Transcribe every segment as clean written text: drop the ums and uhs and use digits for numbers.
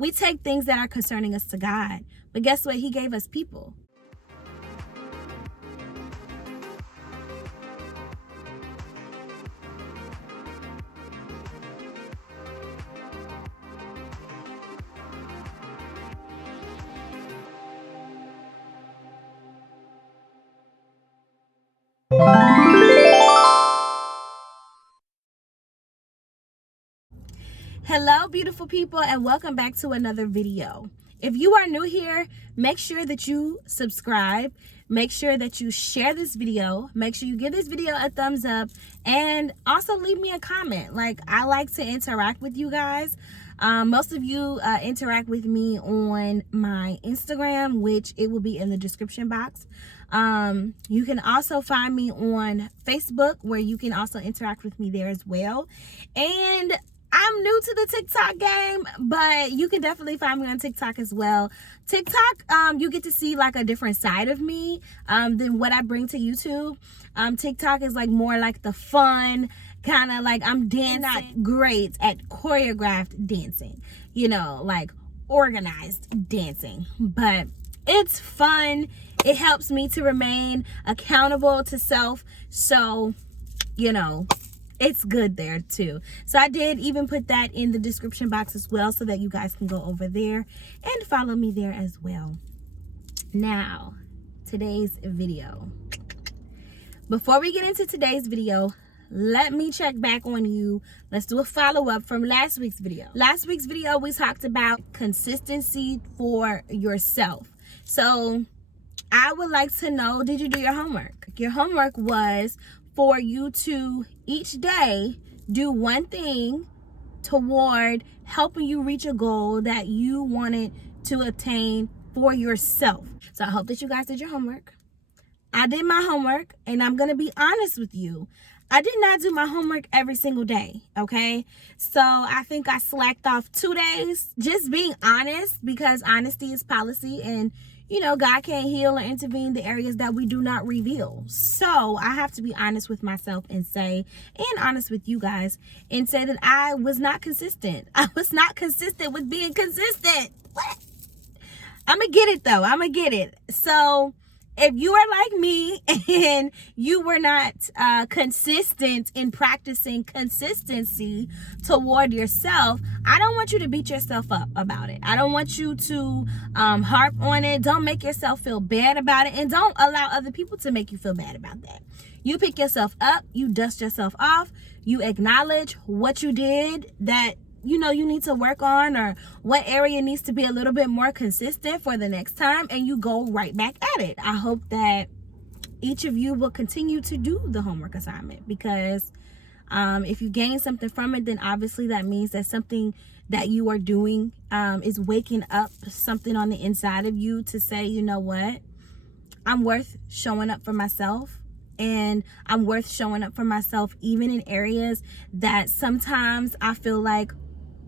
We take things that are concerning us to God, but guess what? He gave us people. Hello, beautiful people, and welcome back to another video. If you are new here, make sure that you subscribe, make sure that you share this video, make sure you give this video a thumbs up, and also leave me a comment. Like, I like to interact with you guys. Most of you interact with me on my Instagram, which it will be in the description box. You can also find me on Facebook, where you can also interact with me there as well. And I'm new to the TikTok game, but you can definitely find me on TikTok as well. TikTok, you get to see like a different side of me than what I bring to YouTube. TikTok is like more like the fun, kind of like I'm dancing. Not great at choreographed dancing, you know, like organized dancing, but it's fun. It helps me to remain accountable to self. So, you know, it's good there too. So I did even put that in the description box as well, so that you guys can go over there and follow me there as well. Now, today's video. Before we get into today's video, let me check back on you. Let's do a follow-up from last week's video. Last week's video, we talked about consistency for yourself. So I would like to know, did you do your homework? Your homework was for you to each day do one thing toward helping you reach a goal that you wanted to attain for yourself. So I hope that you guys did your homework. I did my homework, and I'm going to be honest with you. I did not do my homework every single day, okay? So I think I slacked off 2 days. Just being honest, because honesty is policy, and you know, God can't heal or intervene the areas that we do not reveal. So I have to be honest with myself and say, and honest with you guys, and say that I was not consistent. I was not consistent with being consistent. What? I'm going to get it though. I'm going to get it. So if you are like me and you were not consistent in practicing consistency toward yourself, I don't want you to beat yourself up about it. I don't want you to harp on it. Don't make yourself feel bad about it. And don't allow other people to make you feel bad about that. You pick yourself up. You dust yourself off. You acknowledge what you did that you know you need to work on, or what area needs to be a little bit more consistent for the next time, and you go right back at it. I hope that each of you will continue to do the homework assignment, because if you gain something from it, then obviously that means that something that you are doing is waking up something on the inside of you to say, you know what, I'm worth showing up for myself. And I'm worth showing up for myself even in areas that sometimes I feel like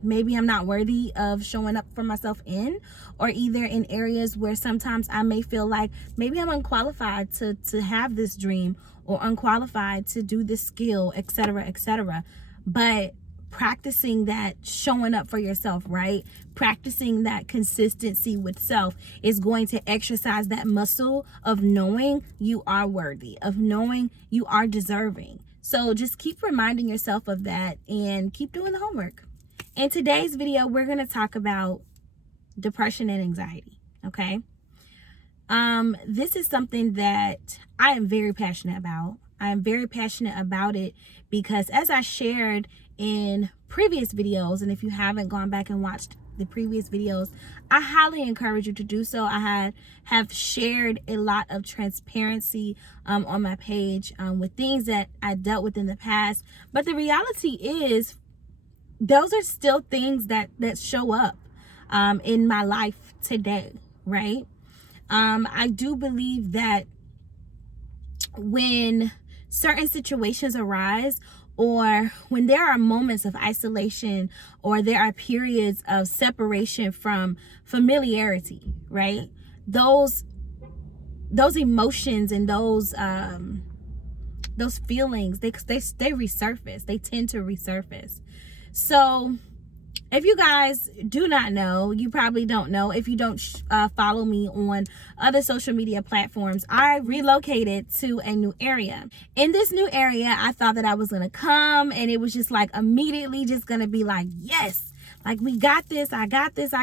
maybe I'm not worthy of showing up for myself in, or either in areas where sometimes I may feel like maybe I'm unqualified to have this dream, or unqualified to do this skill, etc., etc. But practicing that showing up for yourself, right? Practicing that consistency with self is going to exercise that muscle of knowing you are worthy, of knowing you are deserving. So just keep reminding yourself of that and keep doing the homework. In today's video, we're going to talk about depression and anxiety, okay? This is something that I am very passionate about. I am very passionate about it because, as I shared in previous videos, and if you haven't gone back and watched the previous videos, I highly encourage you to do so. I have shared a lot of transparency on my page with things that I dealt with in the past. But the reality is, those are still things that show up in my life today, right? I do believe that when certain situations arise, or when there are moments of isolation, or there are periods of separation from familiarity, right? Those emotions and those feelings, they resurface. They tend to resurface. So If you guys do not know, you probably don't know if you don't follow me on other social media platforms, I relocated to a new area. In this new area, I thought that I was going to come and it was just like immediately just going to be like, yes, like we got this, I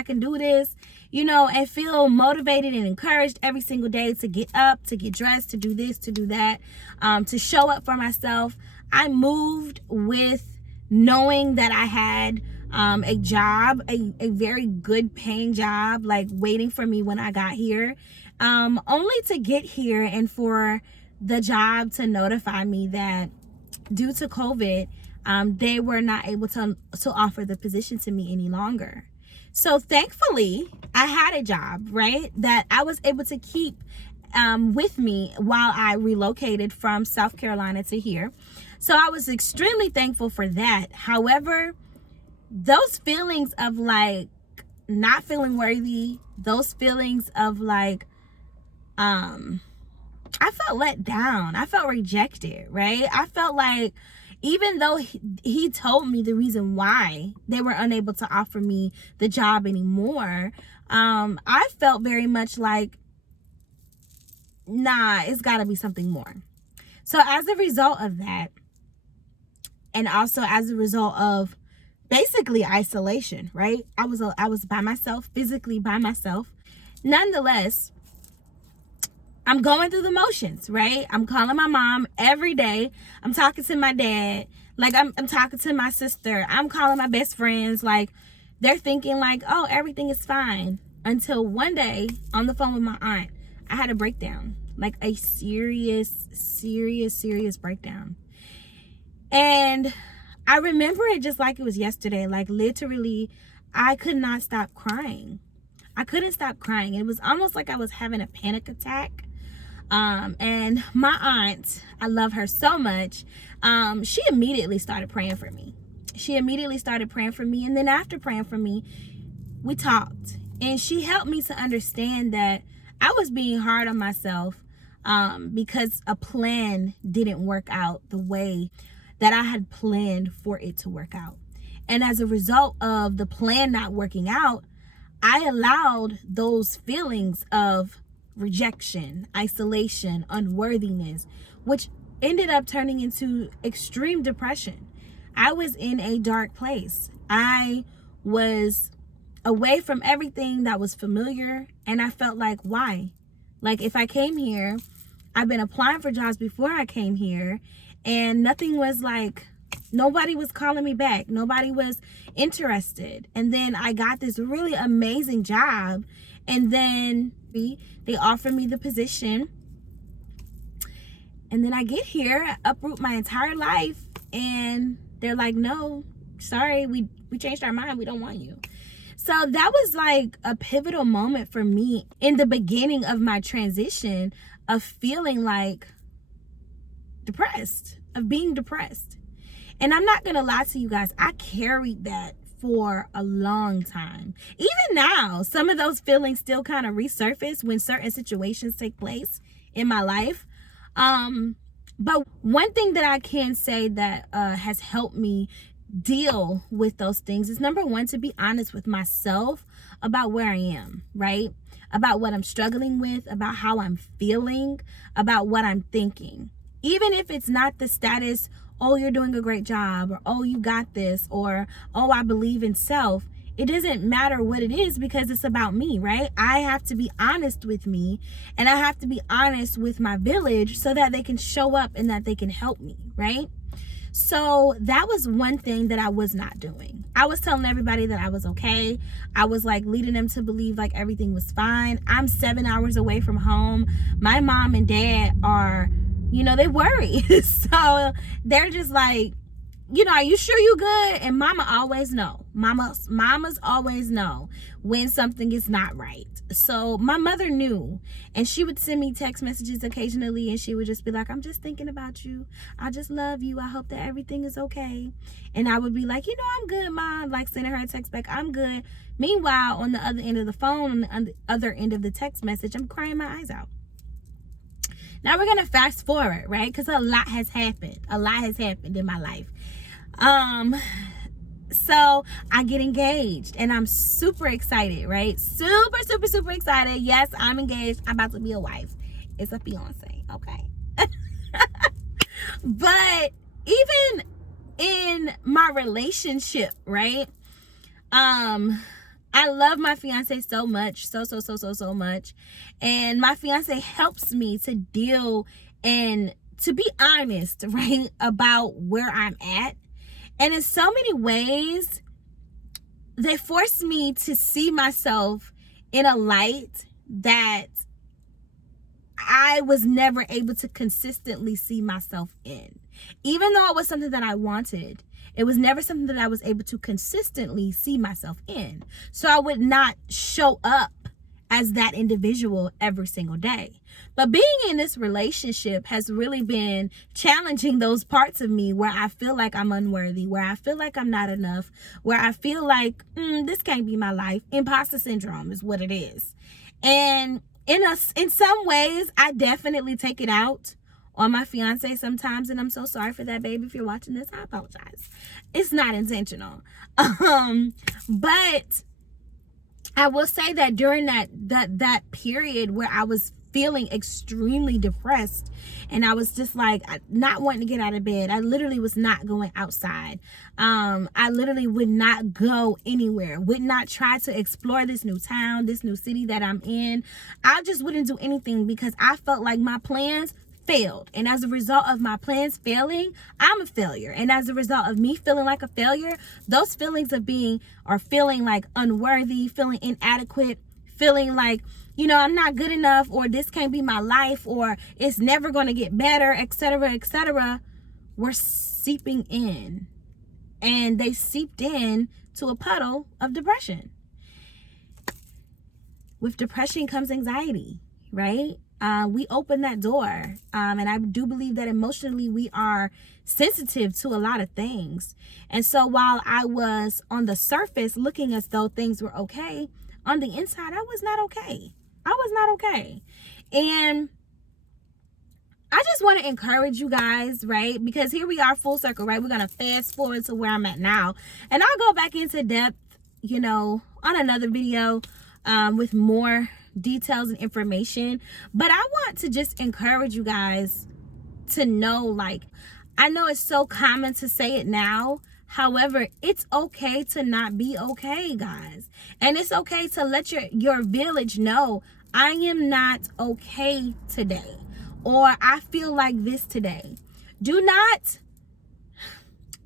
can do this, you know, and feel motivated and encouraged every single day to get up, to get dressed, to do this, to do that, to show up for myself. I moved with knowing that I had a job, a very good paying job, like waiting for me when I got here, only to get here and for the job to notify me that due to COVID, they were not able to offer the position to me any longer. So thankfully, I had a job, right, that I was able to keep with me while I relocated from South Carolina to here. So I was extremely thankful for that. However, those feelings of like not feeling worthy, those feelings of like, I felt let down. I felt rejected, right? I felt like even though he told me the reason why they were unable to offer me the job anymore, I felt very much like, nah, it's got to be something more. So as a result of that, and also as a result of basically isolation, right? I was by myself, physically by myself. Nonetheless, I'm going through the motions, right? I'm calling my mom every day. I'm talking to my dad. Like I'm talking to my sister. I'm calling my best friends. Like they're thinking like, oh, everything is fine. Until one day on the phone with my aunt, I had a breakdown, like a serious breakdown. And I remember it just like it was yesterday. Like literally, I could not stop crying. I couldn't stop crying. It was almost like I was having a panic attack. And my aunt, I love her so much. She immediately started praying for me. And then after praying for me, we talked. And she helped me to understand that I was being hard on myself because a plan didn't work out the way that I had planned for it to work out. And as a result of the plan not working out, I allowed those feelings of rejection, isolation, unworthiness, which ended up turning into extreme depression. I was in a dark place. I was away from everything that was familiar, and I felt like, why? Like if I came here, I've been applying for jobs before I came here, and nothing was like, nobody was calling me back. Nobody was interested. And then I got this really amazing job. And then they offered me the position. And then I get here, I uproot my entire life. And they're like, no, sorry, we changed our mind. We don't want you. So that was like a pivotal moment for me in the beginning of my transition of feeling like depressed, of being depressed. And I'm not gonna lie to you guys, I carried that for a long time. Even now, some of those feelings still kind of resurface when certain situations take place in my life. But one thing that I can say that has helped me deal with those things is, number one, to be honest with myself about where I am, right? About what I'm struggling with, about how I'm feeling, about what I'm thinking. Even if it's not the status, oh, you're doing a great job, or oh, you got this, or oh, I believe in self. It doesn't matter what it is because it's about me, right? I have to be honest with me, and I have to be honest with my village so that they can show up and that they can help me, right? So that was one thing that I was not doing. I was telling everybody that I was okay. I was like leading them to believe like everything was fine. I'm 7 hours away from home. My mom and dad are, they worry. So they're just like, are you sure you good? And mama always know. Mamas always know when something is not right. So my mother knew, and she would send me text messages occasionally, and she would just be like, I'm just thinking about you. I just love you. I hope that everything is okay. And I would be like, I'm good, Mom. Like sending her a text back, I'm good. Meanwhile, on the other end of the phone, on the other end of the text message, I'm crying my eyes out. Now we're going to fast forward, right? Because a lot has happened. A lot has happened in my life. So I get engaged and I'm super excited, right? Super, super, super excited. Yes, I'm engaged. I'm about to be a wife. It's a fiance, okay? But even in my relationship, right? I love my fiance so much, so much. And my fiance helps me to deal and to be honest, right, about where I'm at. And in so many ways, they force me to see myself in a light that I was never able to consistently see myself in. Even though it was something that I wanted, it was never something that I was able to consistently see myself in. So I would not show up as that individual every single day. But being in this relationship has really been challenging those parts of me where I feel like I'm unworthy, where I feel like I'm not enough, where I feel like this can't be my life. Imposter syndrome is what it is. And in some ways, I definitely take it out on my fiance sometimes, and I'm so sorry for that, baby. If you're watching this, I apologize. It's not intentional. But I will say that during that period where I was feeling extremely depressed and I was just like not wanting to get out of bed, I literally was not going outside. I literally would not go anywhere, would not try to explore this new town, this new city that I'm in. I just wouldn't do anything because I felt like my plans failed. And as a result of my plans failing, I'm a failure. And as a result of me feeling like a failure, those feelings of feeling like unworthy, feeling inadequate, feeling like, I'm not good enough, or this can't be my life, or it's never going to get better, etc., were seeping in. And they seeped in to a puddle of depression. With depression comes anxiety, right? We open that door. And I do believe that emotionally we are sensitive to a lot of things. And so while I was on the surface looking as though things were okay, on the inside, I was not okay. And I just want to encourage you guys, right? Because here we are full circle, right? We're going to fast forward to where I'm at now. And I'll go back into depth, on another video with more details and information. But I want to just encourage you guys to know, I know it's so common to say it now. However, it's okay to not be okay, guys. And it's okay to let your village know, I am not okay today, or I feel like this today.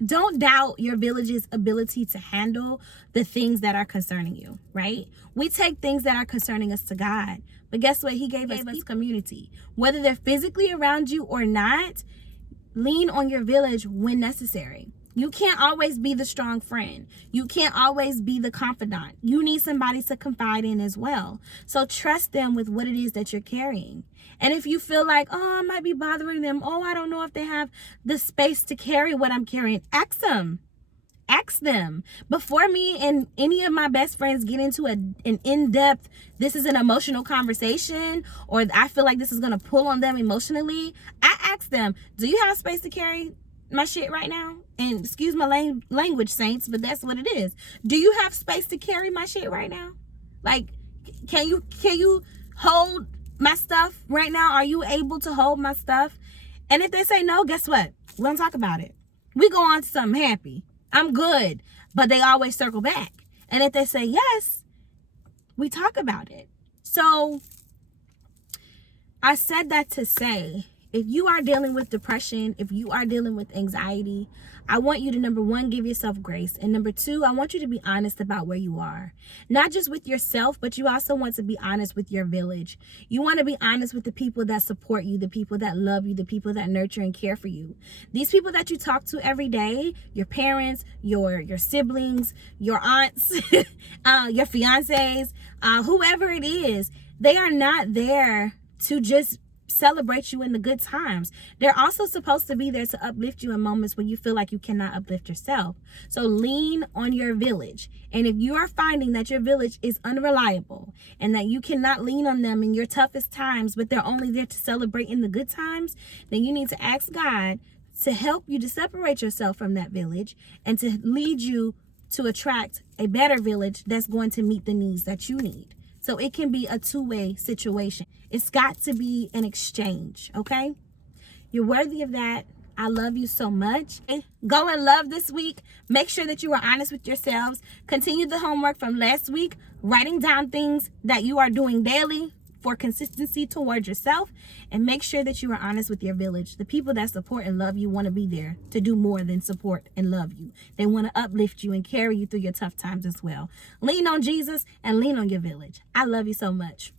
Don't doubt your village's ability to handle the things that are concerning you, right? We take things that are concerning us to God. But guess what? He gave us community. Whether they're physically around you or not, lean on your village when necessary. You can't always be the strong friend. You can't always be the confidant. You need somebody to confide in as well. So trust them with what it is that you're carrying. And if you feel like, I might be bothering them. I don't know if they have the space to carry what I'm carrying. Ask them. Before me and any of my best friends get into an in-depth, this is an emotional conversation, or I feel like this is going to pull on them emotionally, I ask them, do you have space to carry my shit right now? And excuse my language, saints, but that's what it is. Do you have space to carry my shit right now? Can you hold my stuff right now? Are you able to hold my stuff? And if they say no, guess what? We don't talk about it. We go on to something happy. I'm good. But they always circle back. And if they say yes, we talk about it. So I said that to say, if you are dealing with depression, if you are dealing with anxiety, I want you to, number one, give yourself grace. And number two, I want you to be honest about where you are. Not just with yourself, but you also want to be honest with your village. You want to be honest with the people that support you, the people that love you, the people that nurture and care for you. These people that you talk to every day, your parents, your siblings, your aunts, your fiancés, whoever it is, they are not there to just celebrate you in the good times. They're also supposed to be there to uplift you in moments when you feel like you cannot uplift yourself. So lean on your village. And if you are finding that your village is unreliable and that you cannot lean on them in your toughest times, but they're only there to celebrate in the good times, then you need to ask God to help you to separate yourself from that village and to lead you to attract a better village that's going to meet the needs that you need. So it can be a two-way situation. It's got to be an exchange, okay? You're worthy of that. I love you so much. Go and love this week. Make sure that you are honest with yourselves. Continue the homework from last week, writing down things that you are doing daily for consistency towards yourself, and make sure that you are honest with your village. The people that support and love you want to be there to do more than support and love you. They want to uplift you and carry you through your tough times as well. Lean on Jesus and lean on your village. I love you so much.